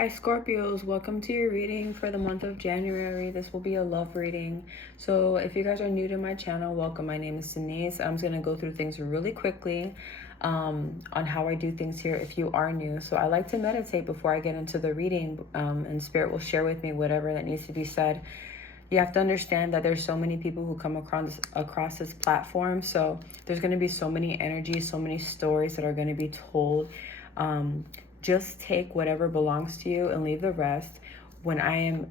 Hi Scorpios, welcome to your reading for the month of January. This will be a love reading. So if you guys are new to my channel, welcome. My name is Denise. I'm just going to go through things really quickly on how I do things here if you are new. So I like to meditate before I get into the reading, and Spirit will share with me whatever that needs to be said. You have to understand that there's so many people who come across this platform. So there's going to be so many energies, so many stories that are going to be told. Just take whatever belongs to you and leave the rest. When I am,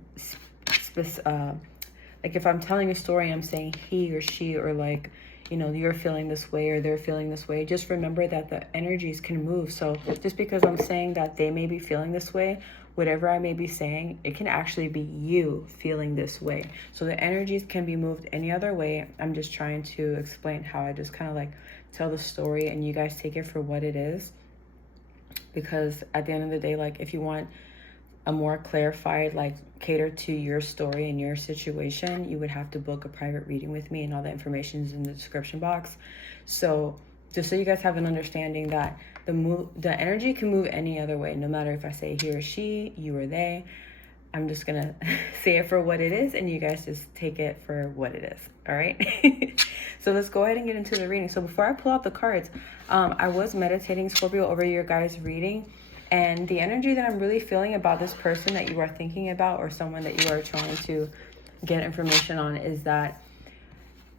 like if I'm telling a story, I'm saying he or she, or like, you know, you're feeling this way or they're feeling this way. Just remember that the energies can move. So just because I'm saying that they may be feeling this way, whatever I may be saying, it can actually be you feeling this way. So the energies can be moved any other way. I'm just trying to explain how I just kind of like tell the story and you guys take it for what it is. Because at the end of the day, like if you want a more clarified, like cater to your story and your situation, you would have to book a private reading with me, and all the information is in the description box. So just so you guys have an understanding that the energy can move any other way, no matter if I say he or she, you or they. I'm just gonna say it for what it is, and you guys just take it for what it is. All right. So let's go ahead and get into the reading. So before I pull out the cards, I was meditating, Scorpio, over your guys' reading, and the energy that I'm really feeling about this person that you are thinking about, or someone that you are trying to get information on, is that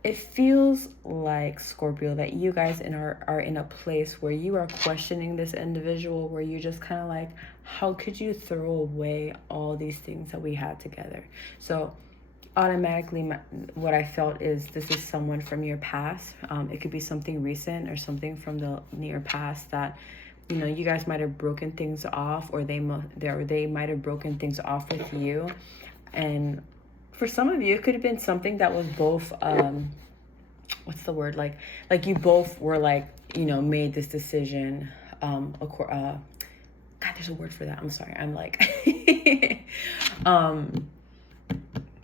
it feels like, Scorpio, that you guys are in a place where you are questioning this individual, where you just kind of like, how could you throw away all these things that we had together? So automatically what I felt is this is someone from your past. It could be something recent or something from the near past that, you know, you guys might have broken things off, or they might have broken things off with you. And for some of you, it could have been something that was both, what's the word? Like you both were like, you know, made this decision. God, there's a word for that. I'm sorry. I'm like,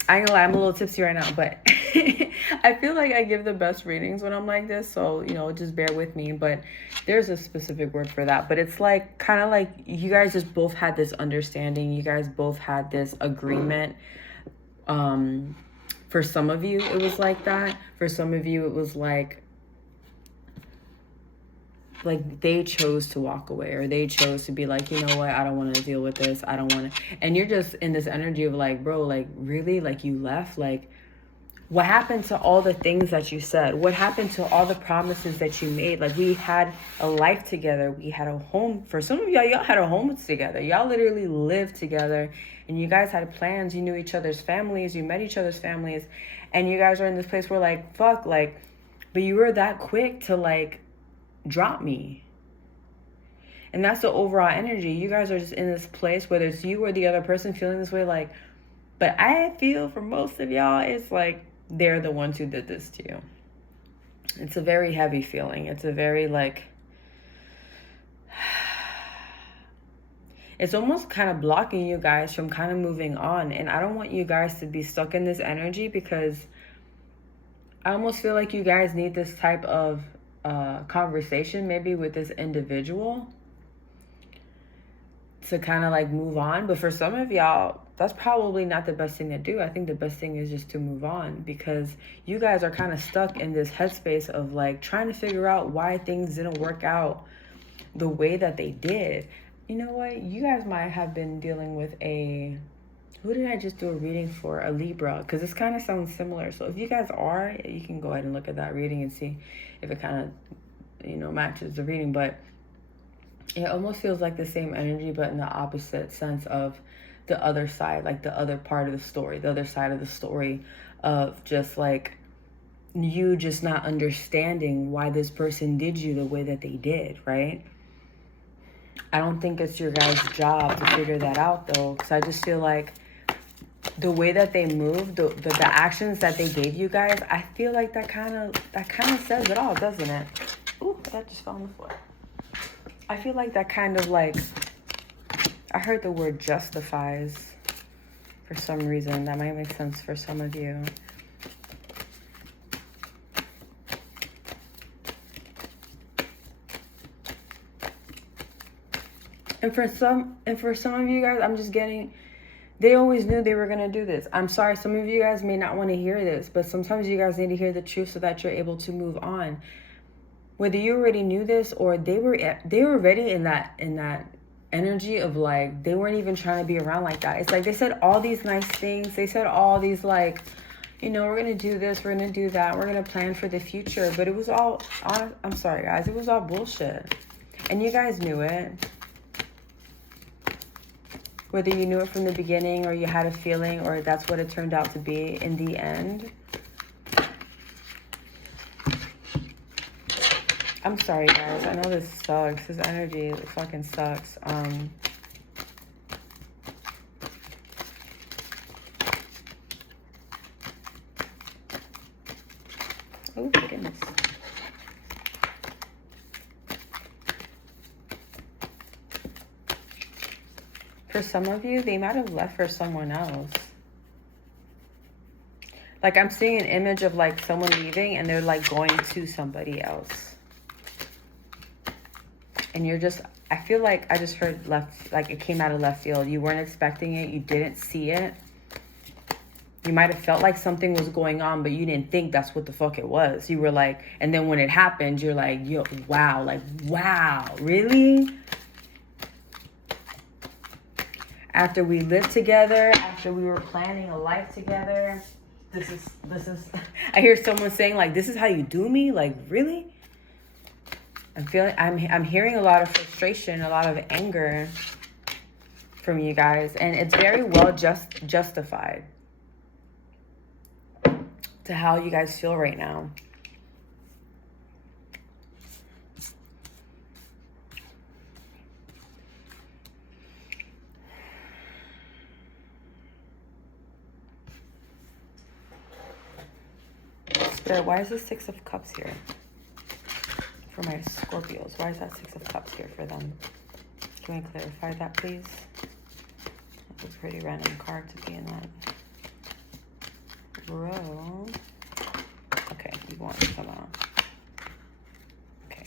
I ain't gonna lie, I'm a little tipsy right now, but I feel like I give the best readings when I'm like this. So, you know, just bear with me. But there's a specific word for that. But it's like, kind of like you guys just both had this understanding. You guys both had this agreement. For some of you, it was like that. For some of you, it was like they chose to walk away, or they chose to be like, you know what, I don't want to deal with this. I don't want to. And you're just in this energy of like, bro, like really, like you left. Like what happened to all the things that you said? What happened to all the promises that you made? Like we had a life together. We had a home. For some of y'all had a home together. Y'all literally lived together, and you guys had plans. You knew each other's families. You met each other's families, and you guys are in this place where like, fuck, like, but you were that quick to like drop me. And that's the overall energy. You guys are just in this place, whether it's you or the other person feeling this way, like, but I feel for most of y'all, it's like they're the ones who did this to you. It's a very heavy feeling. It's a very like, it's almost kind of blocking you guys from kind of moving on. And I don't want you guys to be stuck in this energy, because I almost feel like you guys need this type of conversation maybe with this individual to kind of like move on. But for some of y'all, that's probably not the best thing to do. I think the best thing is just to move on, because you guys are kind of stuck in this headspace of like trying to figure out why things didn't work out the way that they did. You know what? You guys might have been dealing with who did I just do a reading for? A Libra, because this kind of sounds similar. So if you guys are, you can go ahead and look at that reading and see if it kind of, you know, matches the reading. But it almost feels like the same energy, but in the opposite sense of the other side, like the other part of the story, the other side of the story of just like you just not understanding why this person did you the way that they did, right? I don't think it's your guys' job to figure that out though, because I just feel like the way that they moved, the actions that they gave you guys, I feel like that kind of says it all, doesn't it? Ooh, that just fell on the floor. I feel like that kind of like, I heard the word justifies for some reason. That might make sense for some of you. And for some of you guys, I'm just getting, they always knew they were going to do this. I'm sorry, some of you guys may not want to hear this, but sometimes you guys need to hear the truth so that you're able to move on. Whether you already knew this or they were already in that energy of like, they weren't even trying to be around like that. It's like they said all these nice things. They said all these like, you know, we're going to do this, we're going to do that, we're going to plan for the future. But it was all, I'm sorry guys, it was all bullshit. And you guys knew it. Whether you knew it from the beginning or you had a feeling or that's what it turned out to be in the end. I'm sorry guys, I know this sucks. This energy fucking sucks. Oh goodness. For some of you, they might have left for someone else. Like I'm seeing an image of like someone leaving and they're like going to somebody else. And you're just, I feel like I just heard left, like it came out of left field. You weren't expecting it. You didn't see it. You might have felt like something was going on, but you didn't think that's what the fuck it was. You were like, and then when it happened, you're like, yo, wow, like, wow, really? After we lived together, after we were planning a life together, this is, I hear someone saying like, this is how you do me? Like, really? I'm hearing a lot of frustration, a lot of anger from you guys. And it's very well justified to how you guys feel right now. Spirit, why is the Six of Cups here? For my Scorpios, why is that Six of Cups here for them? Can we clarify that, please? That's a pretty random card to be in that row. Okay, you want to come out. Okay.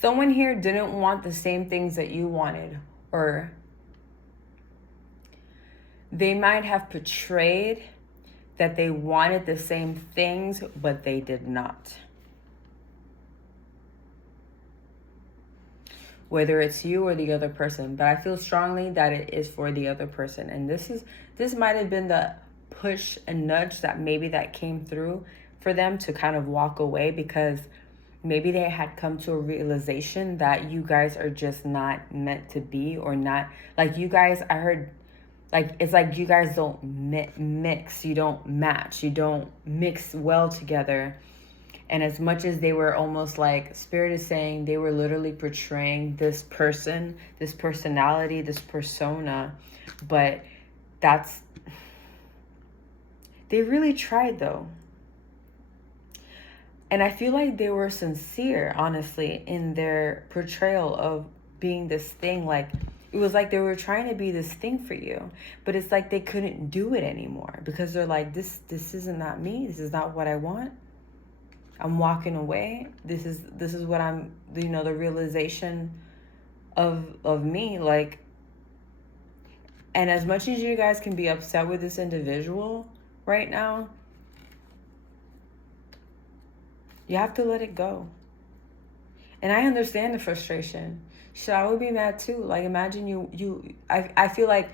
Someone here didn't want the same things that you wanted, or they might have portrayed that they wanted the same things, but they did not. Whether it's you or the other person, but I feel strongly that it is for the other person. And this might have been the push and nudge that maybe that came through for them to kind of walk away, because maybe they had come to a realization that you guys are just not meant to be, or not, like you guys, I heard, like, it's like you guys don't mix, you don't match, you don't mix well together. And as much as they were almost like, Spirit is saying they were literally portraying this person, this personality, this persona, but they really tried though. And I feel like they were sincere, honestly, in their portrayal of being this thing. Like, it was like they were trying to be this thing for you, but it's like they couldn't do it anymore because they're like, this isn't not me. This is not what I want. I'm walking away. This is what I'm, the realization of me. Like, and as much as you guys can be upset with this individual right now, you have to let it go. And I understand the frustration. Shit, I would be mad too. Like, imagine I feel like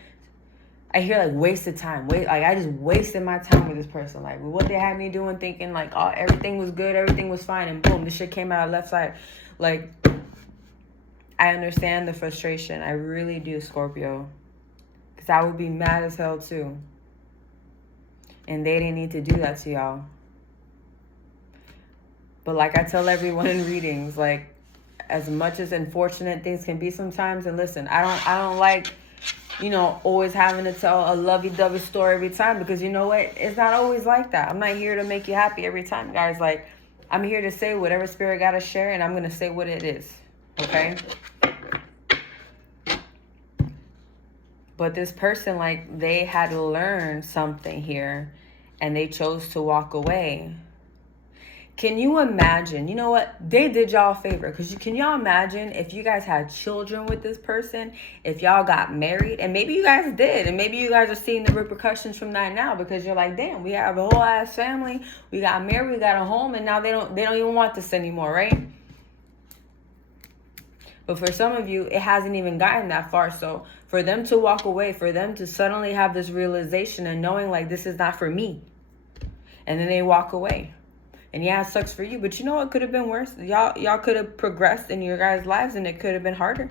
I hear like wasted time. Like, I just wasted my time with this person. Like, what they had me doing, thinking like, oh, everything was good, everything was fine, and boom, this shit came out of left side. Like, I understand the frustration. I really do, Scorpio. Because I would be mad as hell too. And they didn't need to do that to y'all. But like I tell everyone in readings, like, as much as unfortunate things can be sometimes, and listen, I don't like, always having to tell a lovey-dovey story every time, because you know what? It's not always like that. I'm not here to make you happy every time, guys. Like, I'm here to say whatever Spirit got to share, and I'm going to say what it is, okay? But this person, like, they had learned something here, and they chose to walk away. Can you imagine? You know what? They did y'all a favor. Because can y'all imagine if you guys had children with this person? If y'all got married? And maybe you guys did. And maybe you guys are seeing the repercussions from that now. Because you're like, damn, we have a whole ass family. We got married. We got a home. And now they don't even want this anymore, right? But for some of you, it hasn't even gotten that far. So for them to walk away, for them to suddenly have this realization and knowing like this is not for me. And then they walk away. And yeah, it sucks for you, but you know what could have been worse? Y'all could have progressed in your guys' lives and it could have been harder.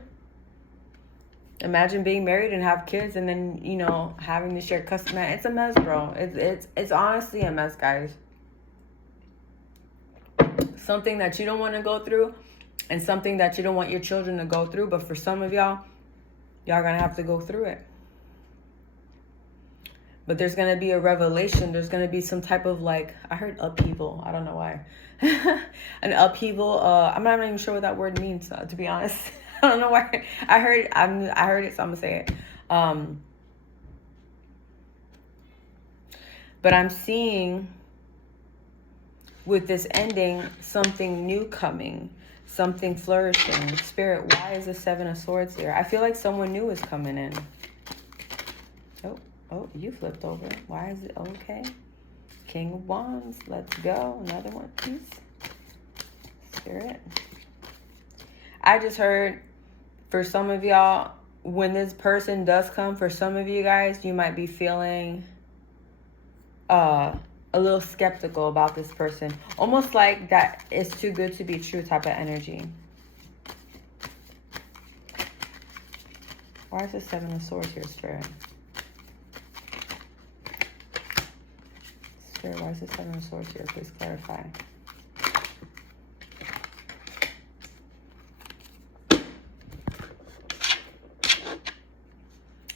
Imagine being married and have kids and then, you know, having to share custody. Man, it's a mess, bro. It's honestly a mess, guys. Something that you don't want to go through and something that you don't want your children to go through, but for some of y'all gonna have to go through it. But there's going to be a revelation. There's going to be some type of like, I heard upheaval. I don't know why. An upheaval. I'm not even sure what that word means, to be honest. I don't know why. I heard it, so I'm going to say it. But I'm seeing with this ending, something new coming. Something flourishing. Spirit, why is the Seven of Swords here? I feel like someone new is coming in. Oh, you flipped over. Why is it okay? King of Wands. Let's go. Another one, please. Spirit. I just heard for some of y'all, when this person does come, for some of you guys, you might be feeling a little skeptical about this person. Almost like that is too good to be true type of energy. Why is the Seven of Swords here, Spirit? Why is the Seven of Swords here? Please clarify.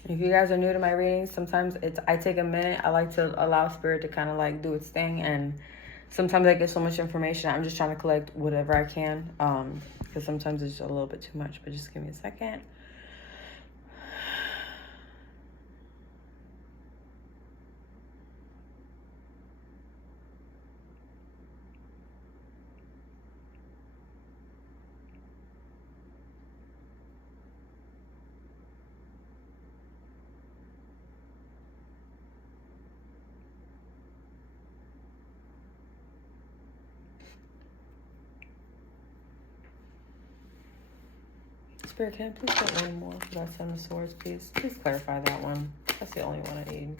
If you guys are new to my readings, sometimes I take a minute. I like to allow Spirit to kind of like do its thing. And sometimes I get so much information. I'm just trying to collect whatever I can. Because sometimes it's just a little bit too much. But just give me a second. Spirit, can I please get one more for that Seven of Swords, please? Please clarify that one. That's the only one I need.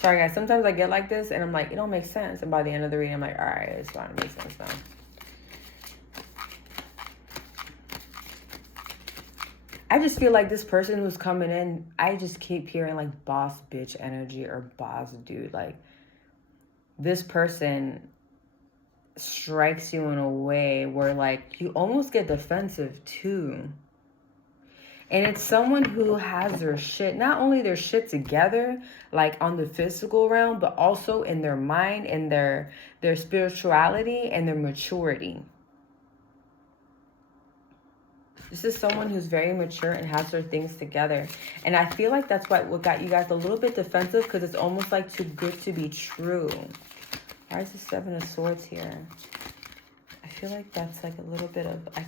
Sorry, guys. Sometimes I get like this, and I'm like, it don't make sense. And by the end of the reading, I'm like, all right, it's starting to make sense now. I just feel like this person who's coming in, I just keep hearing like boss bitch energy or boss dude. Like, this person strikes you in a way where like you almost get defensive too. And it's someone who has their shit, not only their shit together, like on the physical realm, but also in their mind and their spirituality and their maturity. This is someone who's very mature and has their things together. And I feel like that's what got you guys a little bit defensive, because it's almost like too good to be true. Why is the Seven of Swords here? I feel like that's like a little bit of... I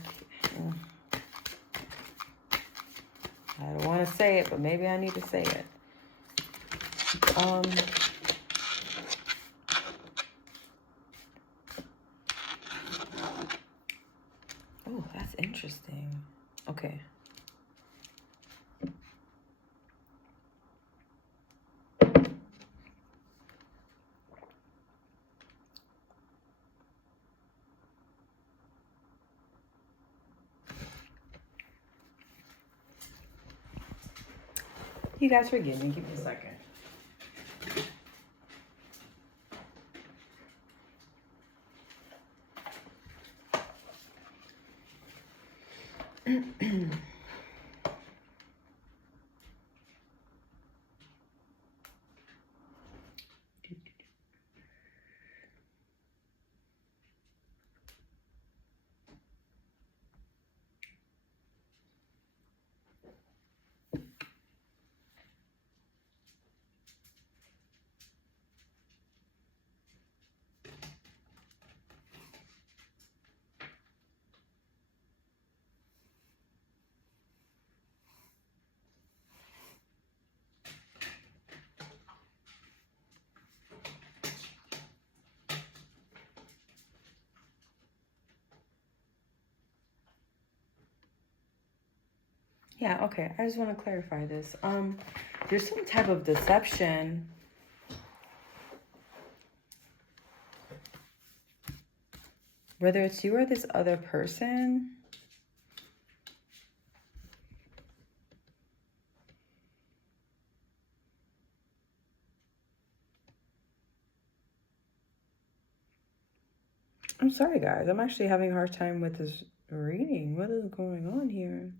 don't want to say it, but maybe I need to say it. Oh, that's interesting. Okay. You guys forgive me. Give me a second. Yeah, okay. I just want to clarify this. There's some type of deception. Whether it's you or this other person. I'm sorry, guys. I'm actually having a hard time with this reading. What is going on here?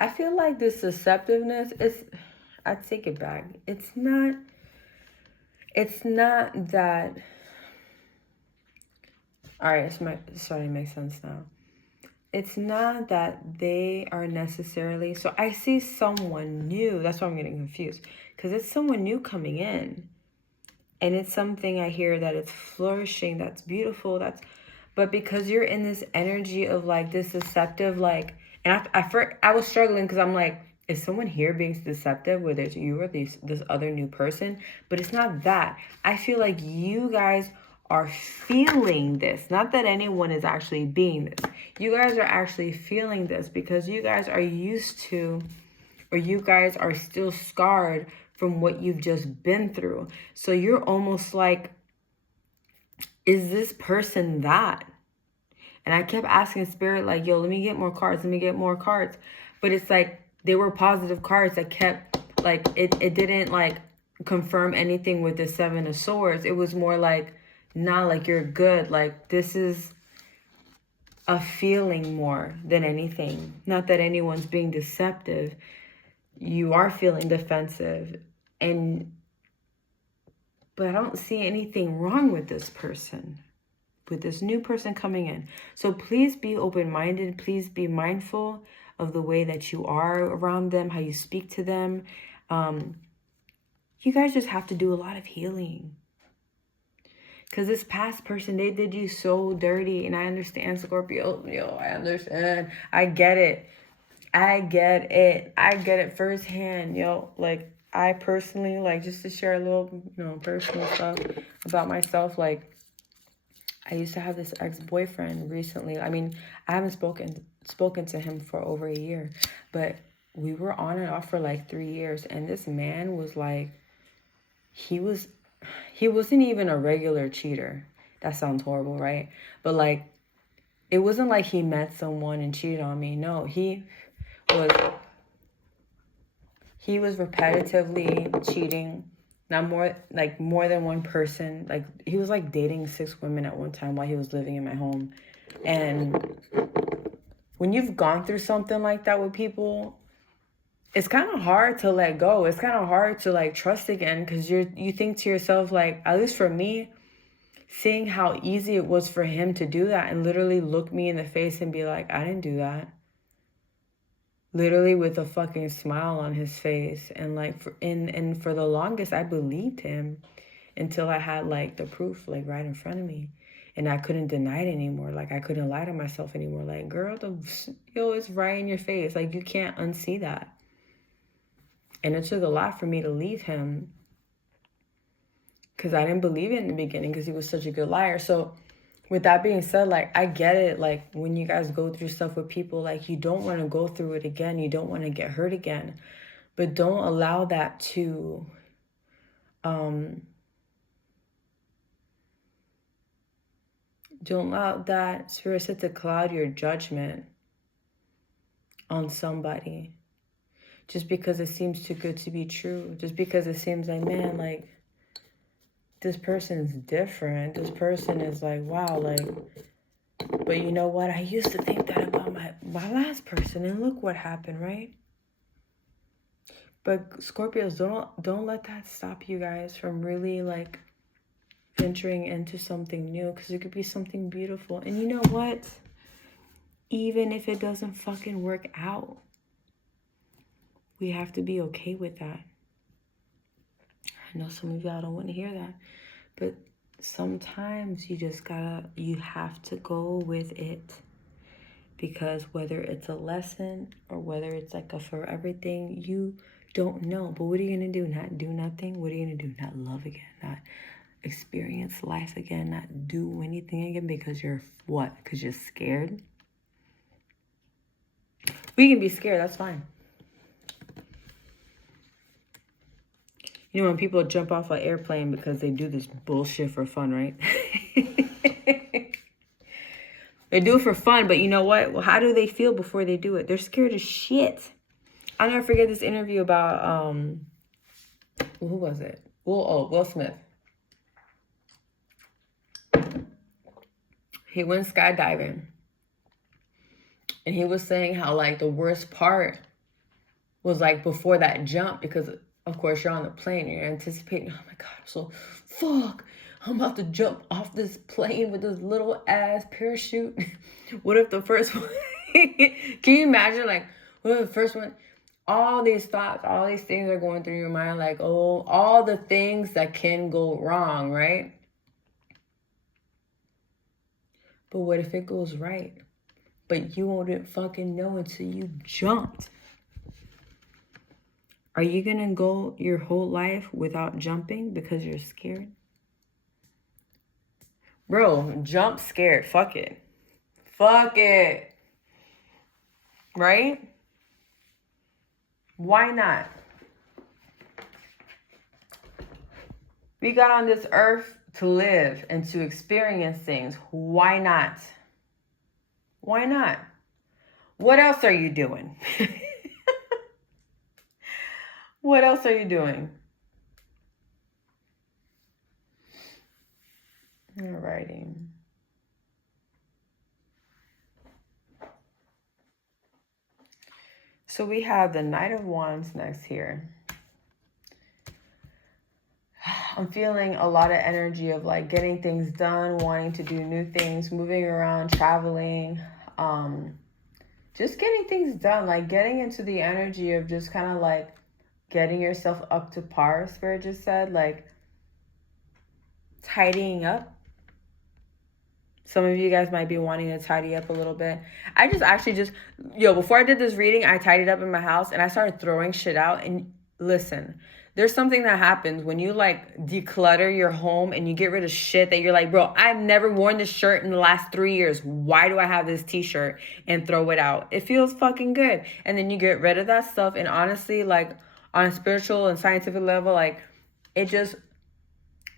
I feel like this deceptiveness is, I take it back. It's not that, all right, it's starting to make sense now. It's not that they are necessarily, so I see someone new. That's why I'm getting confused. Because it's someone new coming in. And it's something I hear that it's flourishing, that's beautiful, but because you're in this energy of like this deceptive, like, and I was struggling because I'm like, is someone here being deceptive, whether it's you or this other new person? But it's not that. I feel like you guys are feeling this. Not that anyone is actually being this. You guys are actually feeling this because you guys are used to, or you guys are still scarred from what you've just been through. So you're almost like, is this person that? And I kept asking Spirit, like, yo, let me get more cards. Let me get more cards. But it's like, they were positive cards that kept, like, it didn't, like, confirm anything with the Seven of Swords. It was more like, nah, like, you're good. Like, this is a feeling more than anything. Not that anyone's being deceptive. You are feeling defensive. But I don't see anything wrong with this person, with this new person coming in. So please be open-minded. Please be mindful of the way that you are around them, how you speak to them. You guys just have to do a lot of healing. Because this past person, they did you so dirty. And I understand, Scorpio. Yo, I understand. I get it. I get it firsthand, yo. Like, I personally, like, just to share a little, personal stuff about myself. Like, I used to have this ex-boyfriend recently. I mean, I haven't spoken to him for over a year, but we were on and off for like 3 years. And this man was like, he wasn't even a regular cheater. That sounds horrible, right? But like, it wasn't like he met someone and cheated on me. No, he was repetitively cheating. Not more than one person. Like, he was like dating 6 women at one time while he was living in my home. And when you've gone through something like that with people, it's kind of hard to let go. It's kind of hard to like trust again, because you think to yourself, like, at least for me, seeing how easy it was for him to do that and literally look me in the face and be like, I didn't do that. Literally with a fucking smile on his face. And like, for the longest, I believed him until I had like the proof like right in front of me. And I couldn't deny it anymore. Like, I couldn't lie to myself anymore. Like, girl, it's right in your face. Like, you can't unsee that. And it took a lot for me to leave him, because I didn't believe it in the beginning because he was such a good liar. So with that being said, like, I get it. Like, when you guys go through stuff with people, like, you don't want to go through it again. You don't want to get hurt again. But don't allow that to, don't allow that, Spirit said, to cloud your judgment on somebody. Just because it seems too good to be true. Just because it seems like, man, like, this person's different. This person is like, wow, like, but you know what? I used to think that about my last person, and look what happened, right? But Scorpios, don't let that stop you guys from really like venturing into something new, because it could be something beautiful. And you know what? Even if it doesn't fucking work out, we have to be okay with that. I know some of y'all don't want to hear that, but sometimes you have to go with it. Because whether it's a lesson or whether it's like a forever thing, you don't know. But what are you going to do? Not do nothing? What are you going to do? Not love again? Not experience life again? Not do anything again because you're what? Because you're scared? We can be scared. That's fine. You know, when people jump off an airplane because they do this bullshit for fun, right? They do it for fun, but you know what? Well, how do they feel before they do it? They're scared as shit. I'll never forget this interview about, who was it? Will Smith. He went skydiving. And he was saying how, like, the worst part was, like, before that jump. Because, of course, you're on the plane and you're anticipating, oh, my God, fuck. I'm about to jump off this plane with this little ass parachute. What if the first one... Can you imagine, like, what if the first one... All these thoughts, all these things are going through your mind, like, oh, all the things that can go wrong, right? But what if it goes right? But you won't fucking know until you jumped. Are you going to go your whole life without jumping because you're scared? Bro, jump scared. Fuck it. Fuck it. Right? Why not? We got on this earth to live and to experience things. Why not? Why not? What else are you doing? What else are you doing? Alrighty. So we have the Knight of Wands next here. I'm feeling a lot of energy of like getting things done, wanting to do new things, moving around, traveling, just getting things done, like getting into the energy of just kind of like getting yourself up to par, Spirit just said, like tidying up. Some of you guys might be wanting to tidy up a little bit. I just actually before I did this reading, I tidied up in my house and I started throwing shit out. And listen, there's something that happens when you like declutter your home and you get rid of shit that you're like, bro, I've never worn this shirt in the last 3 years. Why do I have this t-shirt? And throw it out. It feels fucking good. And then you get rid of that stuff. And honestly, like on a spiritual and scientific level, like it just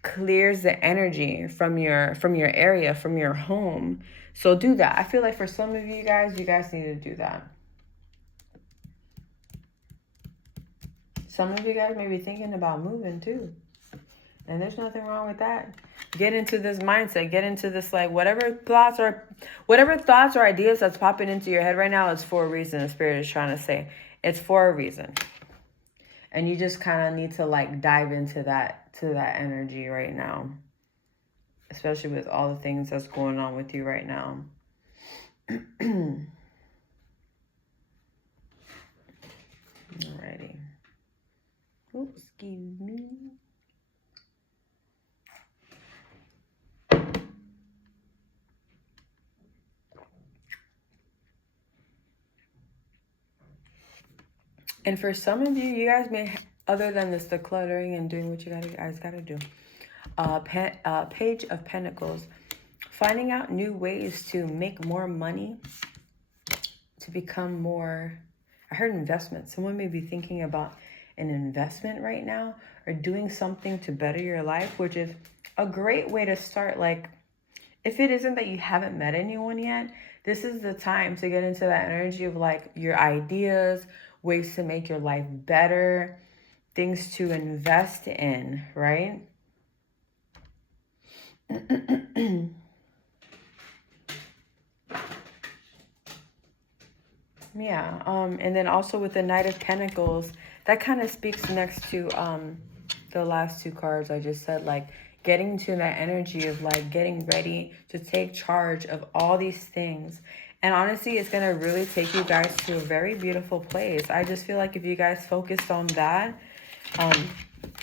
clears the energy from your area, from your home. So do that. I feel like for some of you guys need to do that. Some of you guys may be thinking about moving too. And there's nothing wrong with that. Get into this mindset. Get into this, like, whatever thoughts or ideas that's popping into your head right now is for a reason. The Spirit is trying to say it's for a reason. And you just kind of need to like dive into that energy right now. Especially with all the things that's going on with you right now. Alrighty. Oops, excuse me. And for some of you guys may, other than this decluttering and doing what you guys gotta do, Page of Pentacles, finding out new ways to make more money, to become more, I heard investment. Someone may be thinking about an investment right now or doing something to better your life, which is a great way to start. Like, if it isn't that you haven't met anyone yet, this is the time to get into that energy of like your ideas, ways to make your life better, things to invest in, right? Yeah, and then also with the Knight of Pentacles, that kind of speaks next to the last two cards I just said, like getting into that energy of like getting ready to take charge of all these things. And honestly, it's going to really take you guys to a very beautiful place. I just feel like if you guys focused on that,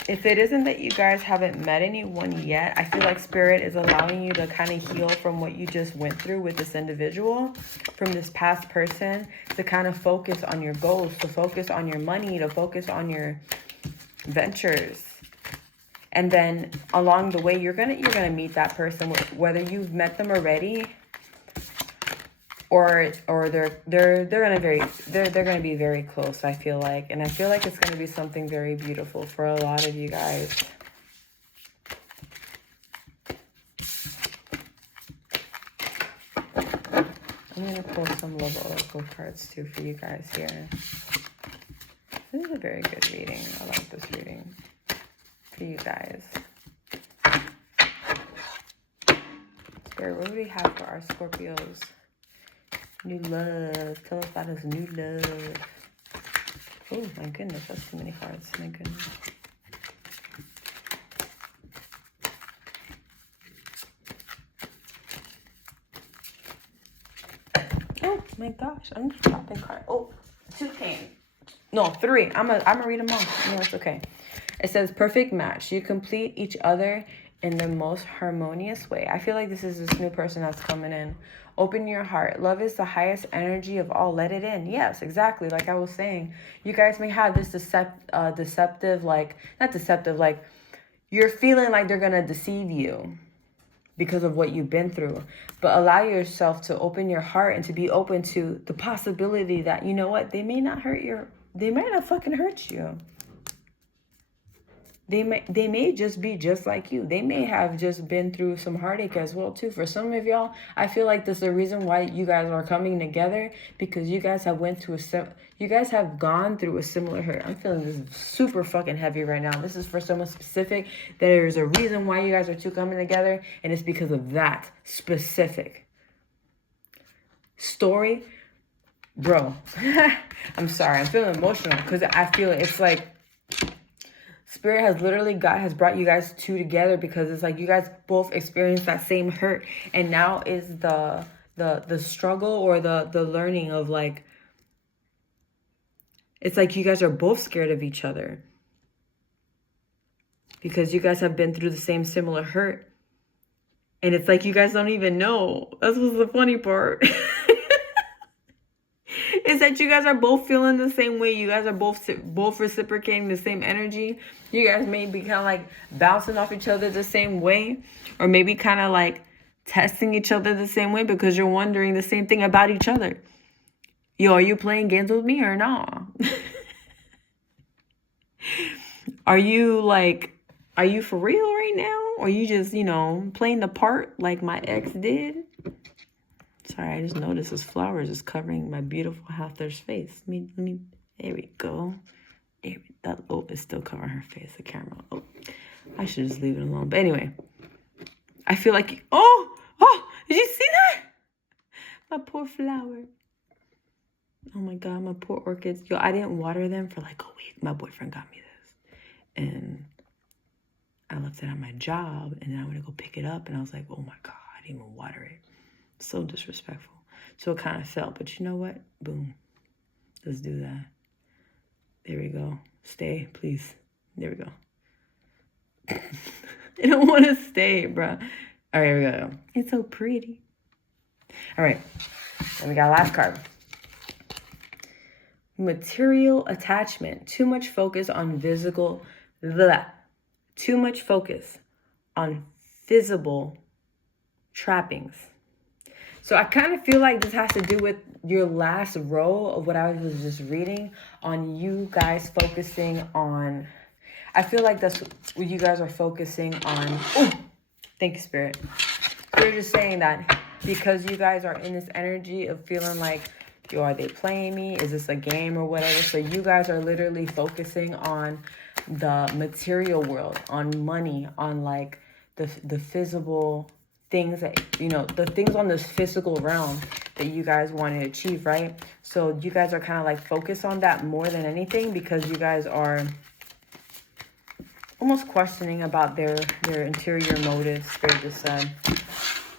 If it isn't that you guys haven't met anyone yet, I feel like Spirit is allowing you to kind of heal from what you just went through with this individual, from this past person, to kind of focus on your goals, to focus on your money, to focus on your ventures. And then along the way, you're gonna meet that person, whether you've met them already or they're gonna be very close, I feel like. And I feel like it's gonna be something very beautiful for a lot of you guys. I'm gonna pull some love oracle cards too for you guys here. This is a very good reading. I like this reading for you guys. Spirit, what do we have for our Scorpios? New love. Tell us about this new love. Oh my goodness, that's too many cards. My goodness. Oh my gosh, I'm just dropping cards. Oh, 2 came. No, 3. I'm gonna read them all. No, it's okay. It says, perfect match. You complete each other in the most harmonious way. I feel like this is this new person that's coming in. Open your heart. Love is the highest energy of all. Let it in. Yes, exactly. Like I was saying, you guys may have this deceptive, like, not deceptive, like you're feeling like they're going to deceive you because of what you've been through. But allow yourself to open your heart and to be open to the possibility that, you know what, they may not fucking hurt you. They may just be just like you. They may have just been through some heartache as well too. For some of y'all, I feel like this is the reason why you guys are coming together, because you guys have gone through a similar hurt. I'm feeling this super fucking heavy right now. This is for someone specific. There's a reason why you guys are two coming together, and it's because of that specific story. Bro, I'm sorry. I'm feeling emotional because I feel it's like Spirit has literally has brought you guys two together, because it's like you guys both experienced that same hurt, and now is the struggle or the learning of, like, it's like you guys are both scared of each other because you guys have been through the same similar hurt, and it's like you guys don't even know. That's what's the funny part. Is that you guys are both feeling the same way. You guys are both reciprocating the same energy. You guys may be kind of like bouncing off each other the same way, or maybe kind of like testing each other the same way, because you're wondering the same thing about each other. Yo, are you playing games with me or not? Are you for real right now? Or are you just, playing the part like my ex did? Sorry, I just noticed this flower is just covering my beautiful Heather's face. Let me, there we go. It's still covering her face, the camera. Oh, I should just leave it alone. But anyway, I feel like, oh, did you see that? My poor flower. Oh my God, my poor orchids. Yo, I didn't water them for like a week. My boyfriend got me this. And I left it at my job, and then I went to go pick it up, and I was like, oh my God, I didn't even water it. So disrespectful. So it kind of felt, but you know what? Boom. Let's do that. There we go. Stay, please. There we go. I don't want to stay, bro. All right, here we go. It's so pretty. All right. And we got last card. Material attachment. Too much focus on Too much focus on visible trappings. So I kind of feel like this has to do with your last row of what I was just reading, on you guys focusing on, I feel like that's what you guys are focusing on. Oh, thank you, Spirit. We're just saying that because you guys are in this energy of feeling like, yo, are they playing me? Is this a game or whatever? So you guys are literally focusing on the material world, on money, on like the physical things that, the things on this physical realm that you guys want to achieve, right? So you guys are kind of like focused on that more than anything, because you guys are almost questioning about their interior motives. Spirit just said,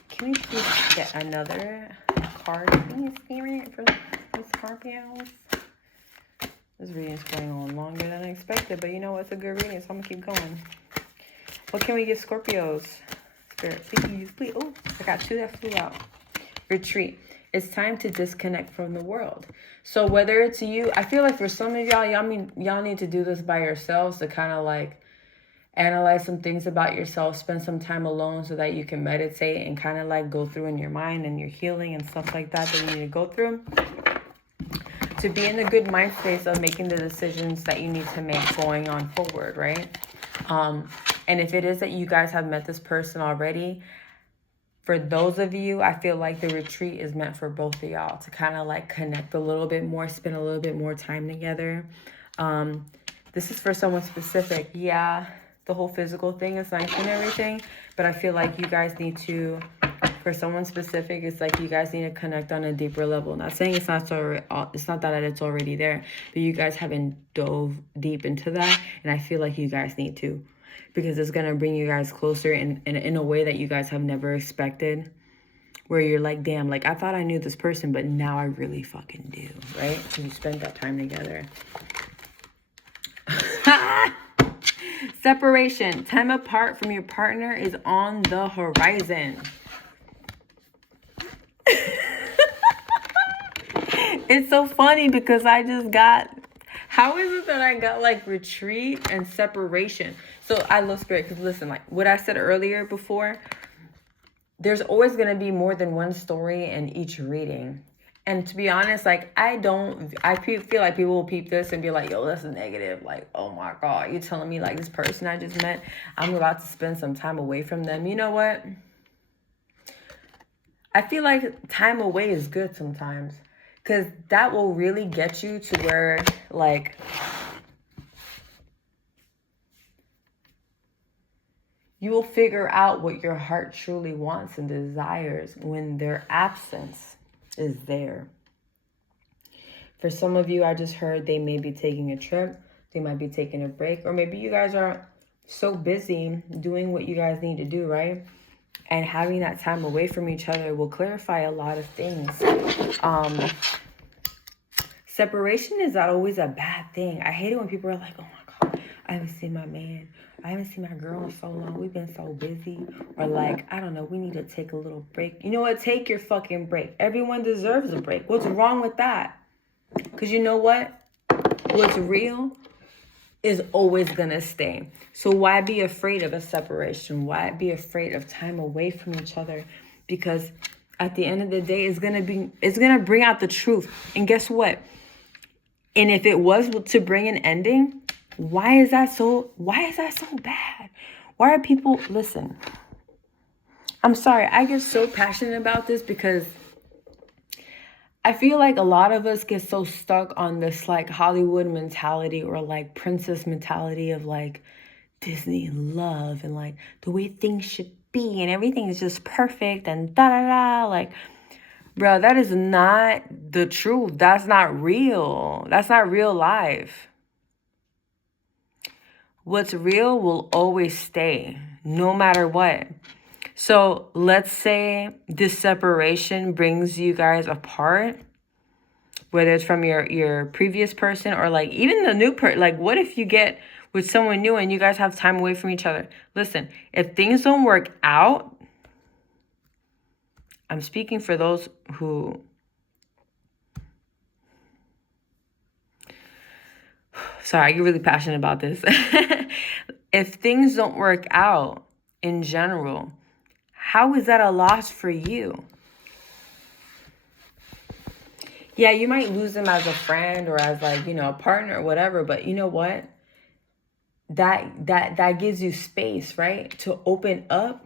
can we please get another card, please, Spirit, for the Scorpios? This reading's going on longer than I expected, but you know what? It's a good reading, so I'm gonna keep going. What can we give Scorpios? Spirit, please, please. Oh, I got 2 that flew out. Retreat. It's time to disconnect from the world. So whether it's you, I feel like for some of y'all need to do this by yourselves to kind of like analyze some things about yourself, spend some time alone so that you can meditate and kind of like go through in your mind and your healing and stuff like that you need to go through. To be in a good mind space of making the decisions that you need to make going on forward, right? And if it is that you guys have met this person already, for those of you, I feel like the retreat is meant for both of y'all to kind of like connect a little bit more, spend a little bit more time together. This is for someone specific. Yeah, the whole physical thing is nice and everything, but I feel like you guys need to, for someone specific, it's like you guys need to connect on a deeper level. Not saying it's not that it's already there, but you guys haven't dove deep into that, and I feel like you guys need to, because it's gonna bring you guys closer in a way that you guys have never expected, where you're like, damn, like I thought I knew this person, but now I really fucking do, right? And you spend that time together. Separation. Time apart from your partner is on the horizon. It's so funny because I just got, how is it that I got like retreat and separation? So I love spirit because listen, like what I said earlier before, there's always going to be more than one story in each reading. And to be honest, like I feel like people will peep this and be like, yo, that's negative. Like, oh my God, you're telling me like this person I just met, I'm about to spend some time away from them. You know what? I feel like time away is good sometimes, because that will really get you to where like you will figure out what your heart truly wants and desires when their absence is there. For some of you, I just heard they may be taking a trip. They might be taking a break. Or maybe you guys are so busy doing what you guys need to do, right? And having that time away from each other will clarify a lot of things. Separation is not always a bad thing. I hate it when people are like, oh my God, I haven't seen my man. I haven't seen my girl in so long. We've been so busy. Or like, I don't know, we need to take a little break. You know what? Take your fucking break. Everyone deserves a break. What's wrong with that? Because you know what? What's real is always going to stay. So why be afraid of a separation? Why be afraid of time away from each other? Because at the end of the day, it's going to bring out the truth. And guess what? And if it was to bring an ending, why is that so bad? Why are people, listen, I'm sorry, I get so passionate about this because I feel like a lot of us get so stuck on this like Hollywood mentality or like princess mentality of like Disney and love and like the way things should be and everything is just perfect and da-da-da. Like, bro, that is not the truth. That's not real. That's not real life. What's real will always stay, no matter what. So let's say this separation brings you guys apart, whether it's from your previous person or like even the new person. Like, what if you get with someone new and you guys have time away from each other? Listen, if things don't work out, I'm speaking for those who, sorry, I get really passionate about this. If things don't work out in general, how is that a loss for you? Yeah, you might lose them as a friend or as like, you know, a partner or whatever. But you know what? That gives you space, right? To open up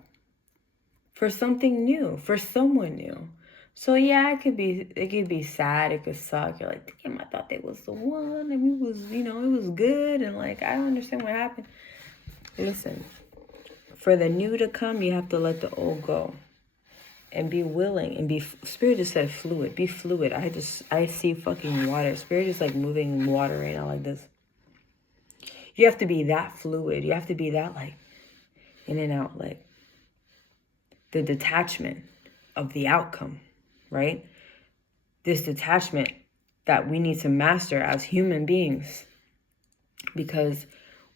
for something new, for someone new. So yeah, it could be sad, it could suck. You're like, damn, I thought they was the one and we was, you know, it was good and like I don't understand what happened. Listen, for the new to come, you have to let the old go. And be willing and be, Spirit just said fluid. Be fluid. I see fucking water. Spirit is like moving water right now like this. You have to be that fluid. You have to be that like in and out, like the detachment of the outcome, right? This detachment that we need to master as human beings. Because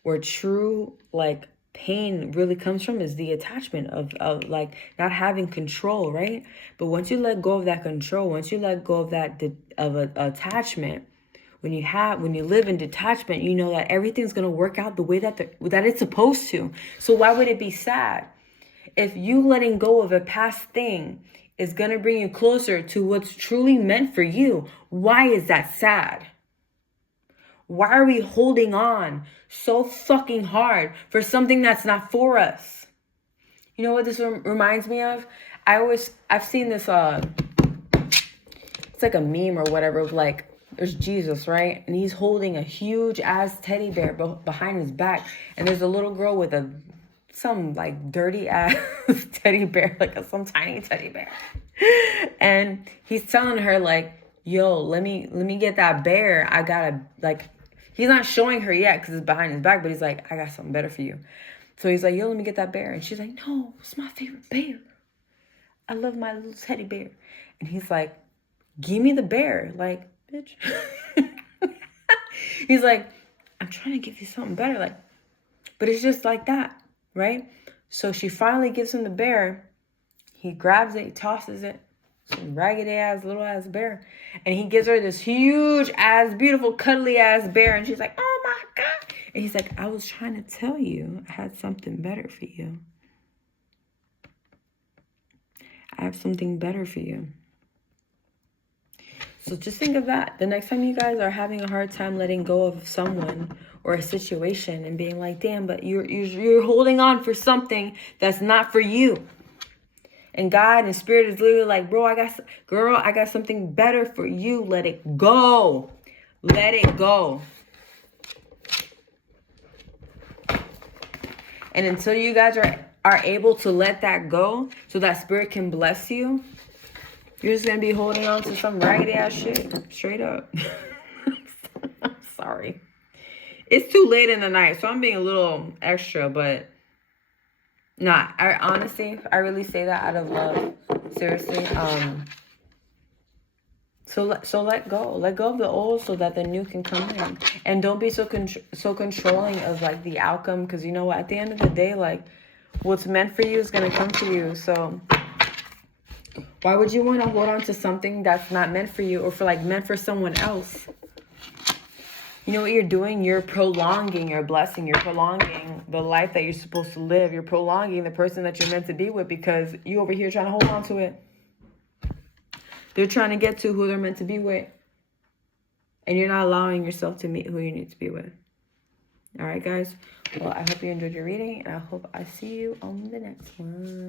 where true, like, pain really comes from is the attachment of like not having control, right? But once you let go of that control, once you let go of that attachment, when you live in detachment, you know that everything's going to work out the way that it's supposed to. So why would it be sad? If you letting go of a past thing is going to bring you closer to what's truly meant for you, why is that sad? Why are we holding on so fucking hard for something that's not for us? You know what this reminds me of? I've seen this, it's like a meme or whatever, of like, there's Jesus, right? And he's holding a huge ass teddy bear behind his back. And there's a little girl with some like dirty ass teddy bear, like some tiny teddy bear. And he's telling her like, yo, let me get that bear. I gotta, like, he's not showing her yet because it's behind his back, but he's like, I got something better for you. So he's like, yo, let me get that bear. And she's like, no, it's my favorite bear. I love my little teddy bear. And he's like, give me the bear. Like, bitch. He's like, I'm trying to give you something better. Like, but it's just like that, right? So she finally gives him the bear. He grabs it, he tosses it. Some raggedy ass, little ass bear. And he gives her this huge ass, beautiful, cuddly ass bear. And she's like, oh my God. And he's like, I was trying to tell you I had something better for you. I have something better for you. So just think of that. The next time you guys are having a hard time letting go of someone or a situation and being like, damn, but you're holding on for something that's not for you. And God and Spirit is literally like, bro, I got something better for you. Let it go. Let it go. And until you guys are able to let that go so that Spirit can bless you, you're just going to be holding on to some raggedy ass shit. Straight up. I'm sorry. It's too late in the night, so I'm being a little extra, but nah, I really say that out of love. Seriously. So let go. Let go of the old so that the new can come in. And don't be so controlling of like the outcome, because you know what? At the end of the day, like, what's meant for you is going to come to you. So why would you want to hold on to something that's not meant for you or meant for someone else? You know what you're doing? You're prolonging your blessing. You're prolonging the life that you're supposed to live. You're prolonging the person that you're meant to be with because you over here trying to hold on to it. They're trying to get to who they're meant to be with. And you're not allowing yourself to meet who you need to be with. All right, guys. Well, I hope you enjoyed your reading. And I hope I see you on the next one.